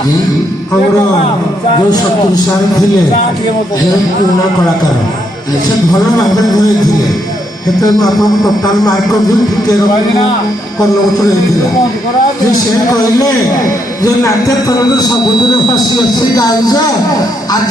ଆମର ଯୋଉ ଶତ୍ରୁ ସାର୍ ଥିଲେ ପୁରୁଣା କଳାକାର ସେ ଭଲ ଭାବରେ ଧରେଇଥିଲେ ସେତେବେଳେ ଆପଣଙ୍କୁ ଟୋଟାଲ ମାଇକ ବି ଟିକେ କର୍ଣ୍ଣବଚନ ହେଇଥିଲା ଯେ ସେ କହିଲେ ଯେ ନାଟ୍ୟ ତରଣରେ ସବୁଦିନ ହସି ହସି ଗାଉଛ।